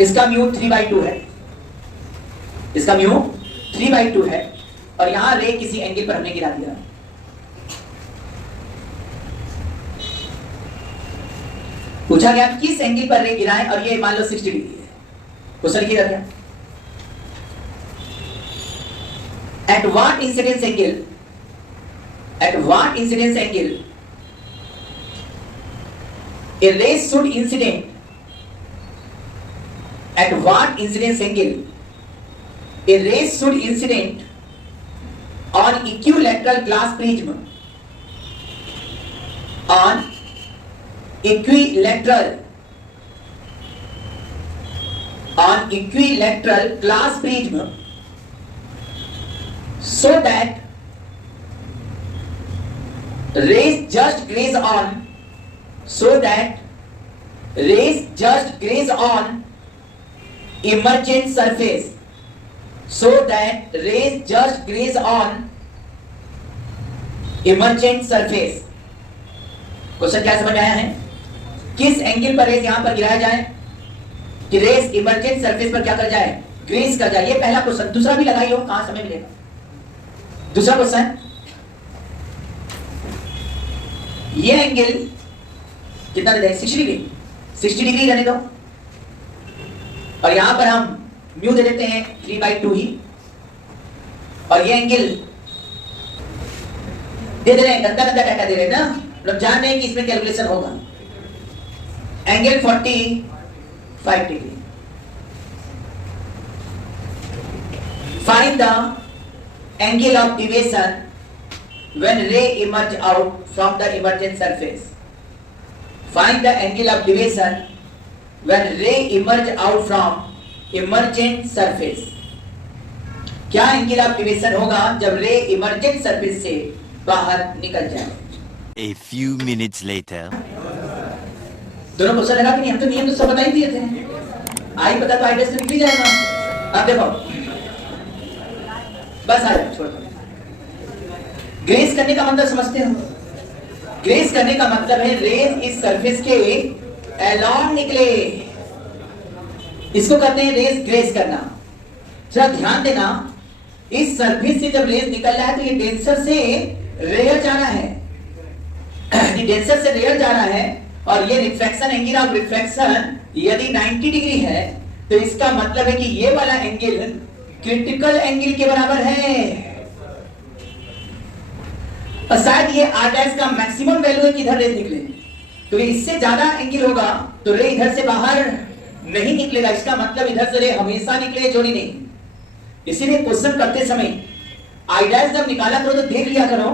इसका म्यू 3/2 है, इसका म्यू 3/2 है, और यहां रे किसी एंगल पर हमने गिरा दिया। पूछा गया किस एंगल पर रे गिराएं, और ये मान लो 60 डिग्री है। क्वेश्चन किया गया at what incidence angle a ray should incident at what incidence angle a ray should incident on equilateral glass prism on equilateral glass prism so that rays just graze on emergent surface question क्या समझ आया है? किस angle पर race यहां पर गिराया जाए कि रेस इमर्जेंट सरफेस पर क्या कर जाए, ग्रेज कर जाए। ये पहला क्वेश्चन। दूसरा भी लगाई हो, कहां समय मिलेगा? दूसरा क्वेश्चन, ये एंगल कितना दे दें? 60 डिग्री। 60 डिग्री रहने दो, और यहां पर हम म्यू दे देते हैं 3/2 ही, और ये एंगल दे रहे हैं, गंदा गंदा डाटा दे रहे हैं ना, मतलब जान रहे हैं कि इसमें कैलकुलेशन होगा। Angle 45 degree. Find the angle of deviation when ray emerge out from the emergent surface. Find the angle of deviation when ray emerge out from emergent surface. क्या एंगल ऑफ डिविएशन होगा जब रे emergent surface से बाहर निकल जाए? A few minutes later. दोनों question लगा कि नहीं? हम तो नियम तो सब बता ही दिए थे। आई पता तो आइडिया से निकल जाएगा। अब देखो, बस आ जाओ, छोड़ दो। ग्रेस करने का मतलब समझते हो? ग्रेस करने का मतलब है रेज इस सरफेस के अलोंग निकले, इसको कहते हैं रेज ग्रेस करना। जरा ध्यान देना, इस सरफेस से जब रेज निकल रहा है तो ये डेंसर से रेयर जा रहा है, ये डेंसर से रेयर जा रहा है, और ये रिफ्रैक्शन एंगल ऑफ रिफ्रैक्शन यदि 90 डिग्री है तो इसका मतलब है कि ये वाला एंगल क्रिटिकल एंगल के बराबर है, और शायद ये r' का मैक्सिमम वैल्यू है कि इधर रे निकले, तो इससे ज्यादा एंगल होगा तो रे इधर से बाहर नहीं निकलेगा। इसका मतलब इधर से रे हमेशा निकले, जोड़ी नहीं। इसीलिए क्वेश्चन करते समय i' जब निकाला करो तो देख लिया करो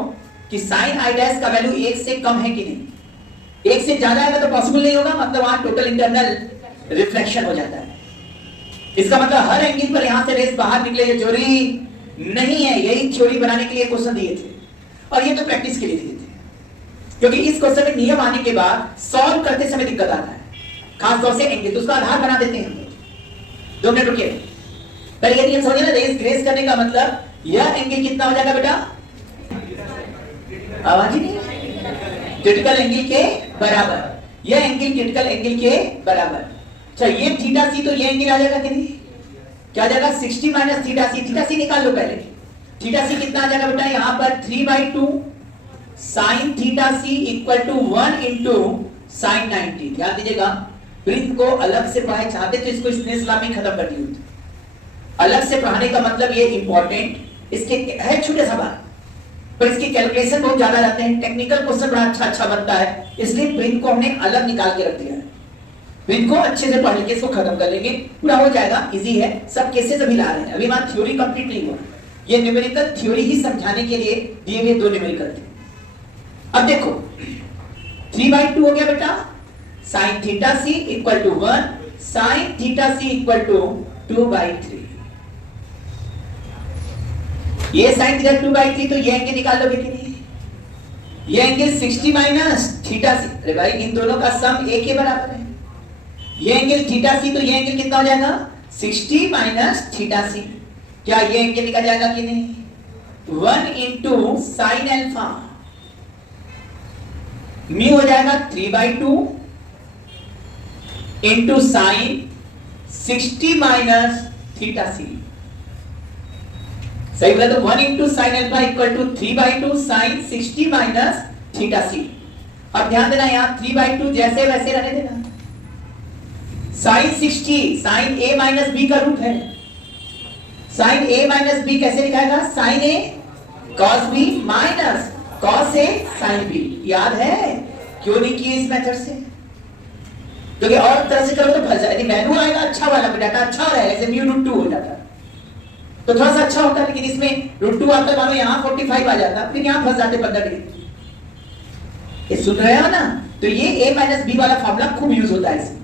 कि साइन i' का वैल्यू 1 से कम है कि नहीं। 1 से ज्यादा है तो पॉसिबल नहीं होगा, मतलब वहां टोटल इंटरनल रिफ्लेक्शन हो जाता है। इसका मतलब हर एंगल पर यहां से रेस बाहर निकले, ये थ्योरी नहीं है। यही थ्योरी बनाने के लिए क्वेश्चन दिए थे, और ये तो प्रैक्टिस के लिए दिए थे, क्योंकि इस क्वेश्चन में नियम आने के बाद सॉल्व करते समय दिक्कत आता है, खासतौर से एंगल। तो उसका आधार बना देते हैं। 2 मिनट रुकिए, पहले ये नियम समझिए ना। रेस ग्रेस करने का मतलब यह एंगल कितना हो जाएगा बेटा? आवाज ही नहीं, क्रिटिकल एंगल के बराबर। यह एंगल क्रिटिकल एंगल के बराबर। अच्छा, ये थीटा सी, तो ये एंगल आ जाएगा कि नहीं? क्या आ जाएगा? 60 माइनस थीटा सी। थीटा सी निकाल लो पहले। थीटा सी कितना आ जाएगा बेटा? यहां पर 3/2 sine theta C equal to 1 into sine 90। ध्यान दीजिएगा, वृत्त को अलग से पढ़ाए चाहते तो इसको स्नेस लॉ में खत्म कर दिए। अलग से पढ़ाने का मतलब ये इंपॉर्टेंट, इसके है छोटे सा बात, पर इसकी कैलकुलेशन बहुत ज्यादा जाते हैं। टेक्निकल क्वेश्चन बड़ा अच्छा बनता है, इसलिए प्रिंट को हमने अलग निकाल के रख दिया है। प्रिंट को अच्छे से पढ़ के इसको खत्म कर लेंगे, पूरा हो जाएगा। इजी है, सब केसेस अभी ला रहे हैं, अभी हमारा थ्योरी कंप्लीट नहीं हुआ। ये न्यूमेरिकल थ्योरी ही समझाने के लिए दिए हुए 2 न्यूमेरिकल थे। अब देखो 3/2 हो गया बेटा, sine theta C equal to 1 sine theta C equal to 2/3। ये साइन थीटा 2/3, तो ये एंगल निकाल लोगे कि नहीं? ये एंगल 60 माइनस थीटा सी, अरे भाई इन दोनों का सम एक के बराबर है। ये एंगल थीटा सी, तो ये एंगल कितना हो जाएगा? 60 माइनस थीटा सी। क्या ये एंगल निकल जाएगा कि नहीं? 1 इंटू साइन अल्फा, म्यू हो जाएगा 3/2 into sine 60 minus theta C. सही बोला तो 1 into sine alpha equal to 3/2 sine 60 minus theta C. अब ध्यान देना यहां 3/2 जैसे वैसे रहने देना। Sine 60 sine a minus B का रूप है। साइन a माइनस बी कैसे लिखाएगा? Sine a cos b minus cos a sine b। याद है क्यों नहीं किए इस मेथड से? क्योंकि और तरह से करो तो फंस जाए। यदि मैनुअल आएगा अच्छा वाला डाटा अच्छा रहेगा, जैसे म्यू रूट 2 हो जाता तो थोड़ा सा अच्छा होता है, लेकिन इसमें रूट 2 आता मानो यहां 45 आ जाता, फिर यहां फंस जाते 15 डिग्री। ये सुन रहे हो ना? तो ये a माइनस बी वाला फॉर्मूला खूब यूज होता है इसमें।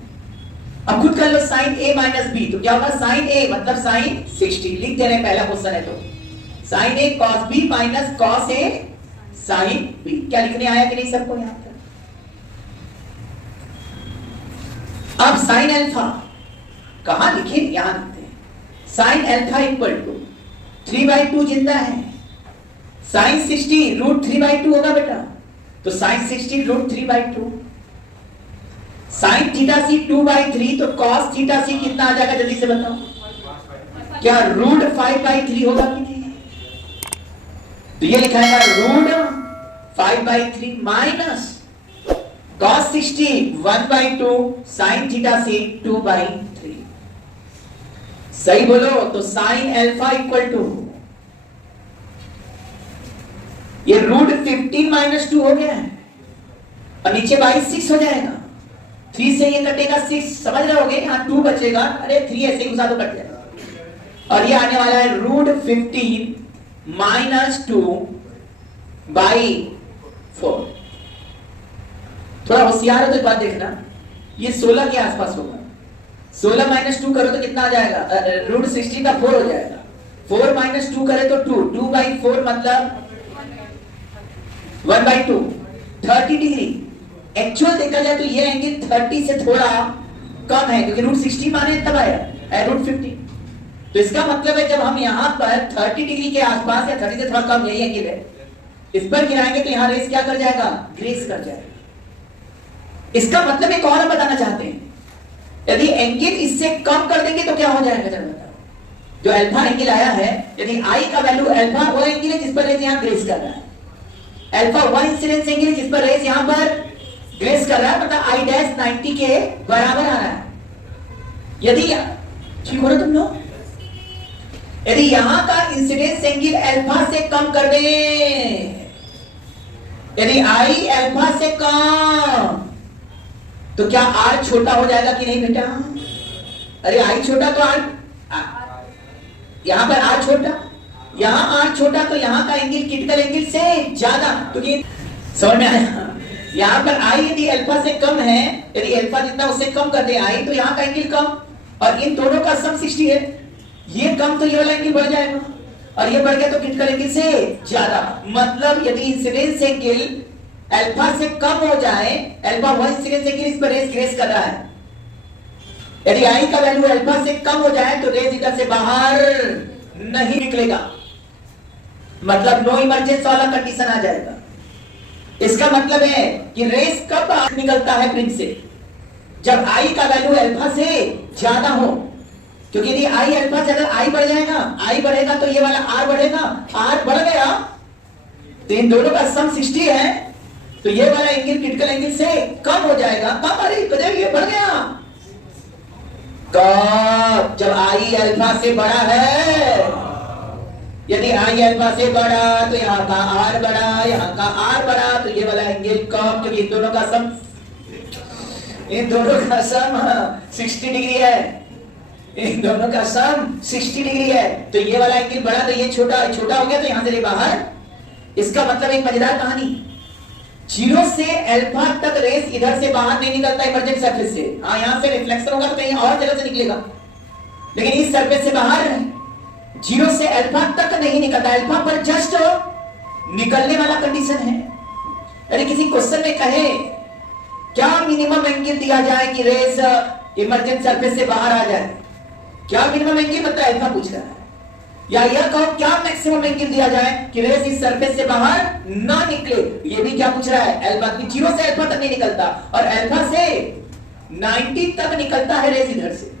अब खुद कर लो साइन a माइनस बी, तो क्या होगा? साइन a मतलब साइन 60 लिख दे रहे हैं, पहला क्वेश्चन है तो sine a cos b minus cos a sine b। क्या लिखने आया कि नहीं सबको यहां पर? अब साइन अल्फा कहां लिखे? यहां लिखते हैं। साइन अल्फा इक्वल टू 3/2 जिंदा है, साइन 60 रूट 3/2 होगा बेटा, तो sign 60 root 3/2, sine theta C 2/3, तो कॉस थीटा सी कितना आ जाएगा जल्दी से बताओ? क्या रूट 5/3 होगा कि नहीं? तो ये लिखाएगा root 5/3 minus cos 60 1/2 sin theta C 2/3। सही बोलो तो साइन अल्फा इक्वल टू ये रूट 15 माइनस 2 हो गया है, और नीचे बाई 6 हो जाएगा। 3 से ये कटेगा 6, समझ रहे होगे? यहां 2 बचेगा, अरे 3 ऐसे ही घुसा दो कट जाएगा। और ये आने वाला है रूट 15 माइनस 2/4। थोड़ा होशियार हो तो बात देखना, ये 16 के आसपास होगा। 16 माइनस 2 करो तो कितना आ जाएगा? रूट 60 का 4 हो जाएगा। 4 माइनस 2 करे तो 2, 2/4 मतलब 1/2, 30 डिग्री। एक्चुअल देखा जाए तो ये एंगल 30 से थोड़ा कम है, क्योंकि रूट 60 माने तब आया रूट 50। तो इसका मतलब है जब हम यहां पर 30 डिग्री के आसपास या 30 से थोड़ा कम यही एंगल है, इस पर गिराएंगे तो यहां रेस क्या कर जाएगा? ग्रेस कर जाएगा। इसका मतलब एक और हम बताना चाहते हैं, यदि एंगल इससे कम कर देंगे तो क्या हो जाएगा? जरा बताओ। जो अल्फा एंगल आया है, यदि आई का वैल्यू अल्फा वो एंगल है जिस पर रेस यहां ग्रेस कर रहा है, अल्फा वो इंसिडेंस एंगल है जिस पर रेस यहां पर ग्रेस कर रहा है, मतलब आई डैश 90 के बराबर आ रहा है। यदि ठीक हो रहा तुम लोग? यदि यहां का इंसिडेंस एंगल अल्फा से कम कर दे, यदि आई अल्फा से कम, तो क्या आर छोटा हो जाएगा कि नहीं बेटा? अरे आई छोटा तो आर, यहां पर आर छोटा, यहां आर छोटा, तो यहां का एंगल क्रिटिकल एंगल से ज्यादा। तो ये समझ में आया? यहां पर आई यदि अल्फा से कम है, यदि अल्फा जितना उससे कम कर दे आई, तो यहां का एंगल कम, और इन दोनों का सम 60 है। ये कम तो ये वाला एंगल बढ़ जाएगा, और ये बढ़ गया तो क्रिटिकल एंगल से ज्यादा। मतलब यदि इंसिडेंस एंगल अल्फा से कम हो जाए, अल्फा वो इंसिडेंस एंगल इस पर रेस ग्रेस कर रहा है, यदि आई का वैल्यू अल्फा से कम हो जाए तो रेस इधर से बाहर नहीं निकलेगा, मतलब नो इमरजेंस वाला कंडीशन आ जाएगा। इसका मतलब है कि रेस कब निकलता है प्रिंट से? जब आई का वैल्यू अल्फा से ज्यादा हो, क्योंकि यदि आई अल्फा से अगर आई बढ़ जाएगा, आई बढ़ेगा तो ये वाला आर बढ़ेगा, आर बढ़ गया तो इन दोनों का सम 60 है, तो ये वाला एंगल क्रिटिकल एंगल से कम हो जाएगा। कब? अरे ये बढ़ गया कब? जब आई अल्फा से बड़ा है। यदि आई अल्फा से बड़ा तो यहाँ का आर बड़ा, यहाँ का आर बड़ा, तो ये वाला एंगल कम, क्योंकि इन दोनों का सम 60 डिग्री है, इन दोनों का सम 60 डिग्री है। तो ये वाला एंगल बड़ा तो ये छोटा, छोटा हो गया तो यहां से बाहर। इसका मतलब एक मजेदार कहानी, 0 से अल्फा तक रेस इधर से बाहर नहीं निकलता इमर्जेंट सरफेस से। हाँ, यहां से रिफ्लेक्शन होगा तो कहीं और जगह से निकलेगा, लेकिन इस सरफेस से बाहर 0 से अल्फा तक नहीं निकलता, अल्फा पर जस्ट निकलने वाला कंडीशन है। यदि किसी क्वेश्चन में कहे क्या मिनिमम एंगल दिया जाए कि रेस इमर्जेंट सरफेस से बाहर आ जाए, क्या मिनिमम एंगल मतलब अल्फा पूछ रहा है, या यह कहो क्या मैक्सिमम एंगल दिया जाए कि रेस इस सरफेस से बाहर ना निकले, ये भी क्या पूछ रहा है? अल्फा। 0 से अल्फा तक नहीं निकलता, और अल्फा से 90 तक निकलता है रेस इधर से।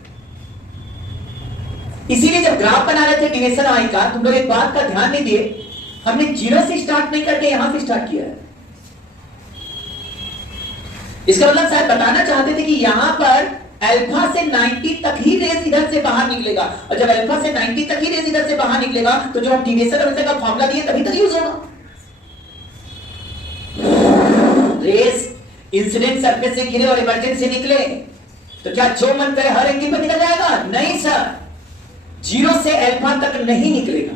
इसीलिए जब ग्राफ बना रहे थे डिविएशन आई का, तुम लोग एक बात का ध्यान नहीं दिए, हमने 0 से स्टार्ट नहीं करके यहां से स्टार्ट किया है। इसका मतलब शायद बताना चाहते थे कि यहां पर अल्फा से 90 तक ही रेस इधर से बाहर निकलेगा, और जब अल्फा से 90 तक ही रेस इधर से बाहर निकलेगा तो जो हम डिविएशन का फॉर्मूला दिए तभी तक यूज होगा। रेस इंसिडेंट सरफेस से गिरे और इमर्जेंट से निकले तो क्या जो मन करे हर एंगल पर निकल जाएगा? नहीं सर, 0 से अल्फा तक नहीं निकलेगा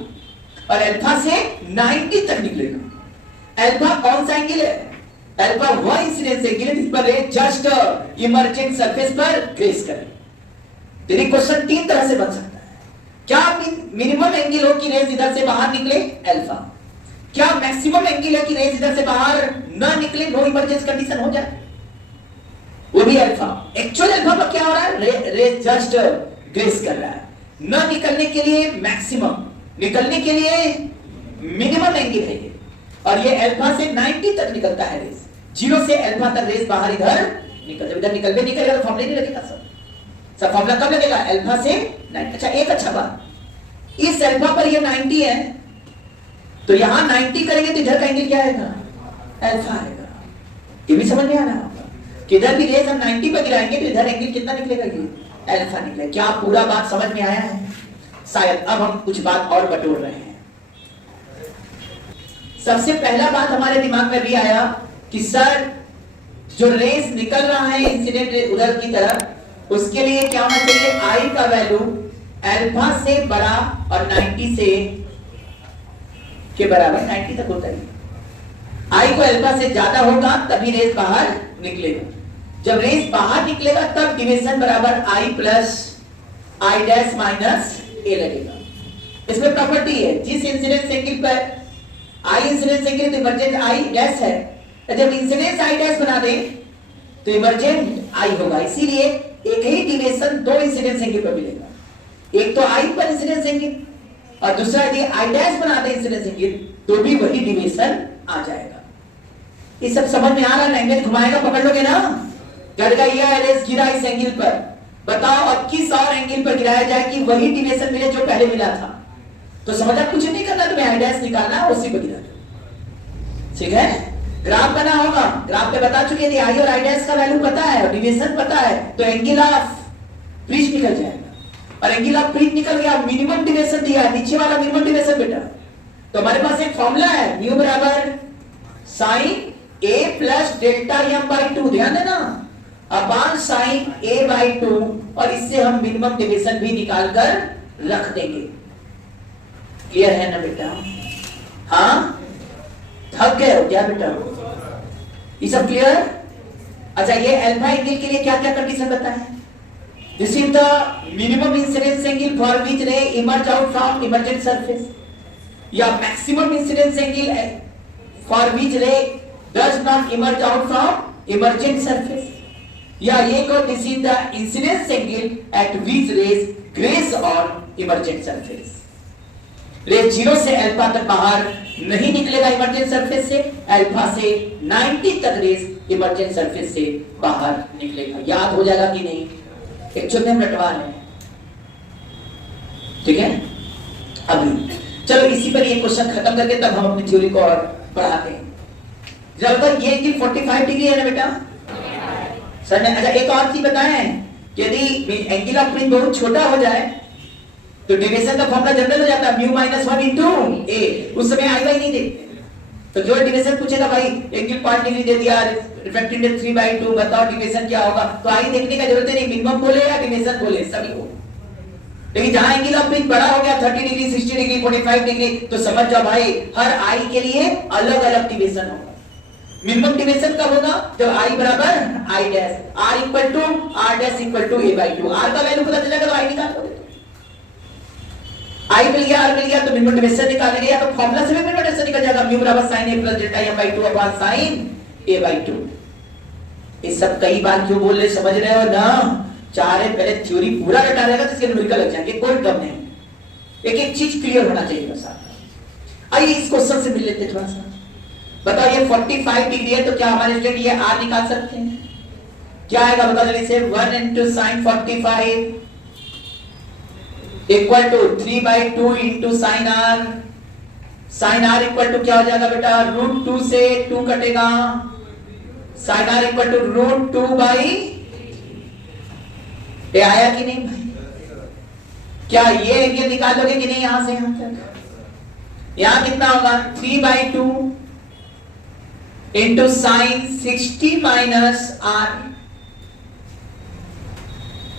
और अल्फा से 90 तक निकलेगा। अल्फा कौन सा एंगल है? अल्फा वह इंसिडेंस एंगल है जिस पर रे जस्ट इमर्जेंट सरफेस पर ग्रेस करे। तेरी क्वेश्चन 3 तरह से बन सकता है। क्या मिनिमम एंगल हो कि रेस इधर से बाहर निकले? अल्फा। क्या मैक्सिमम एंगल है कि रेस इधर से बाहर ना निकले, नो इमर्जेंस कंडीशन हो जाए? वो भी अल्फा। एक्चुअल अल्फा पर क्या हो रहा है? रेस जस्ट ग्रेस कर रहा है। न निकलने के लिए मैक्सिमम, निकलने के लिए मिनिमम एंगल है ये, और ये अल्फा से 90 तक निकलता है रेस। 0 से अल्फा तक रेस बाहर इधर निकल, जब इधर निकलेगा तो फॉर्मूला नहीं लगेगा सब फॉर्मूला कब लगेगा? अल्फा से 90। अच्छा एक अच्छा बात, इस अल्फा पर ये 90 है तो यहां 90 करेंगे तो इधर का एंगल क्या आएगा? अल्फा आएगा। ये भी समझ में आ रहा है कि इधर भी रेस हम 90 पर गिराएंगे तो इधर एंगल कितना निकलेगा? ये अल्फा निकलेगा। क्या पूरा बात समझ में आया है? शायद अब हम कुछ बात और बटोर रहे हैं। सबसे पहला बात हमारे दिमाग में भी आया कि सर जो रेस निकल रहा है इंसिडेंट उधर की तरफ, उसके लिए क्या होना चाहिए? आई का वैल्यू अल्फा से बड़ा और 90 से के बराबर, 90 तक होता है। आई को अल्फा से ज्यादा होगा तभी रेस बाहर निकलेगा। जब रेस बाहर निकलेगा तब डिविएशन बराबर आई प्लस आई डैश माइनस ए लगेगा। इसमें प्रॉपर्टी है, जिस इंसिडेंस एंगल पर आई इंसिडेंस एंगल तो इमर्जेंट आई डैश है, जब इंसिडेंस आई डैश बना दें तो इमर्जेंट आई होगा। इसीलिए एक ही डिविएशन 2 इंसिडेंस एंगल पर मिलेगा, एक तो आई पर इंसिडेंस एंगल और दूसरा यदि आई डैश बना दे इंसिडेंस एंगल तो भी वही डिविएशन आ जाएगा। ये सब समझ में आ रहा है? लैंग्वेज घुमाएगा, पकड़ लोगे ना? गड़गा यह रेस गिरा इस एंगल पर, बताओ अब किस और एंगल पर गिराया जाए कि वही डिविएशन मिले जो पहले मिला था? तो समझा, कुछ नहीं करना, तुम्हें आई डैश निकालना है, उसी पर गिरा दो। ठीक है? ग्राफ बना होगा, ग्राफ पे बता चुके थे आई और आई डैश का वैल्यू पता है और डिविएशन पता है, तो एंगल ऑफ ब्रिज निकल जाएगा। और एंगल ऑफ ब्रिज निकल गया, मिनिमम डिविएशन दिया है, नीचे वाला मिनिमम डिविएशन बेटा। तो हमारे पास एक फॉर्मूला है, म्यू बराबर sine A plus delta M by 2, ध्यान देना, अपान साइन ए बाई 2, और इससे हम मिनिमम डिविएशन भी निकाल कर रख देंगे। क्लियर है ना बेटा? हाँ, थक गए हो क्या बेटा? ये सब क्लियर? अच्छा, ये अल्फा एंगल के लिए क्या क्या कंडीशन बताएं? This is the minimum incidence angle for which ray emerge out from emergent surface, या maximum incidence angle for which ray does not emerge out from emergent surface, या ये को this is the incidence angle at which rays graze on emergent surface. Rays 0 से alpha तक बाहर नहीं निकलेगा emergent surface से, अल्फा से 90 तक रेस इमर्जेंट सरफेस से बाहर निकलेगा। याद हो जाएगा कि नहीं? एक्चुअल में रटवा है, ठीक है? अभी चलो इसी पर ये क्वेश्चन खत्म करके तब हम अपनी थ्योरी को और बढ़ाते हैं। जब तक ये एंगल 45 डिग्री है ना बेटा सर ने। अच्छा एक और चीज बताएं, यदि एंगल ऑफ ब्रिज बहुत छोटा हो जाए तो डिविएशन का फॉर्मूला जनरल हो जाता है म्यू माइनस 1 इंटू ए। उस समय आई बाई नहीं देखते, तो जो डिविएशन पूछेगा भाई एंगल 5 डिग्री दे दिया, रिफ्रैक्टिव इंडेक्स 3/2, बताओ डिविएशन क्या होगा? तो आई देखने का जरूरत नहीं, मिनिमम बोले या डिविएशन बोले सभी हो। लेकिन जहां एंगल ऑफ ब्रिज बड़ा हो गया 30 डिग्री, 60 डिग्री, 45 डिग्री, तो समझ जाओ भाई हर आई के लिए अलग अलग डिविएशन होगा। मिनिमम डिविएशन कब होगा? जब आई बराबर I dash, R equal to R dash equal to A by 2। R का वैल्यू पता चलेगा तो आई निकाल लोगे। आई मिल गया, आर मिल गया, तो मिनिमम डिविएशन निकालेंगे, या तो फॉर्मूला से भी मिनिमम डिविएशन निकल जाएगा, म्यू बराबर sin a plus delta m by 2 upon sin a by 2। ये सब कई बार क्यों बोल रहे, समझ रहे हो ना? चाह रहे पहले थ्योरी पूरा रटा रहेगा तो इसके न्यूमेरिकल लग जाएंगे, कोई कम नहीं। एक एक चीज क्लियर होना चाहिए बस आपको। आइए इस क्वेश्चन से मिल लेते थोड़ा सा। बताओ ये 45 डिग्री है तो क्या हमारे स्टूडेंट ये आर निकाल सकते हैं? क्या आएगा बताओ जल्दी से। 1 into sin 45 equal to 3/2 into sine R. Sine R equal to क्या हो जाएगा बेटा, √2 से 2 कटेगा, साइन आर इक्वल टू √2/, ये आया कि नहीं भाई? क्या ये एंगल निकालोगे कि नहीं यहां से यहां तक? यहां कितना होगा, 3/2 इंटू साइन 60 माइनस आर।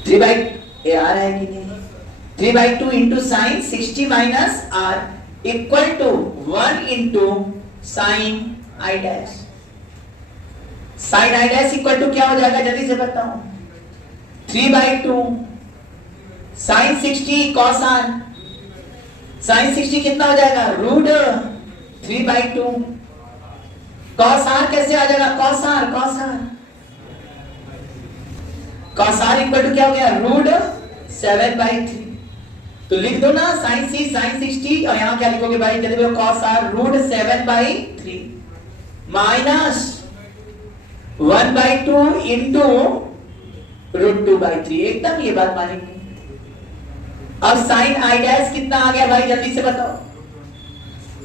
3/, ये आ रहा है कि नहीं? 3/2 into sine 60 minus R equal to 1 into sine I dash. Sine I dash equal to क्या हो जाएगा, जल्दी से बताओ, 3/2 साइन 60 कॉस आर। साइन 60 कितना हो जाएगा, √3/2। कॉस आर कैसे आ जाएगा, cos R, cos R, cos R equal to क्या हो गया, √7/3। तो लिख दो ना साइन 60, और यहां क्या लिखोगे भाई, जल्दी बोलो, कॉस आर √7/3 माइनस 1/2 इंटू √2/3। एकदम ये बात मानेंगे। अब साइन आई डैश कितना आ गया भाई, जल्दी से बताओ,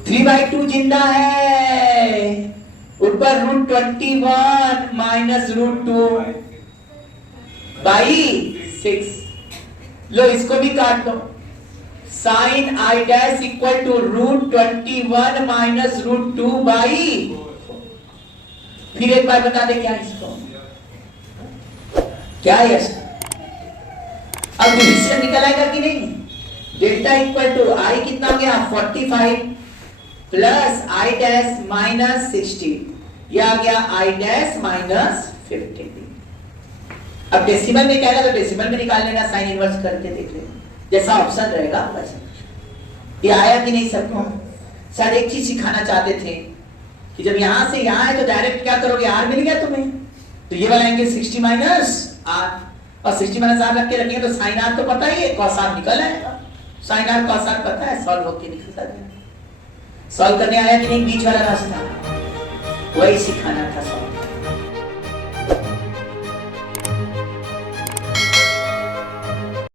3/2 जिंदा है, ऊपर √21 माइनस √2/6। लो इसको भी काट दो, sine I dash equal to √21 minus √2/। फिर एक बार बता दे क्या है इसको, क्या है इसका? अब डिविजन निकल आएगा कि नहीं, डेल्टा इक्वल टू आई कितना हो गया, 45 प्लस आई डैश माइनस 60, यह आ गया आई डैश माइनस 50। अब डेसिमल में कहेगा तो डेसिमल में निकाल लेना, साइन इनवर्स करके देख लेना, जैसा ऑप्शन रहेगा वैसा। ये आया कि नहीं सबको? शायद एक चीज सिखाना चाहते थे कि जब यहां से यहां है तो डायरेक्ट क्या करोगे, आर मिल गया तुम्हें, तो ये वाला एंगल 60 माइनस आर, और 60 माइनस आर रख के रखेंगे तो साइन आर तो पता ही है, कॉस आर निकल आएगा। साइन आर कॉस आर पता है, सॉल्व होके निकलता है। सॉल्व करने आया कि नहीं बीच वाला रास्ता, वही सिखाना था सॉल्व।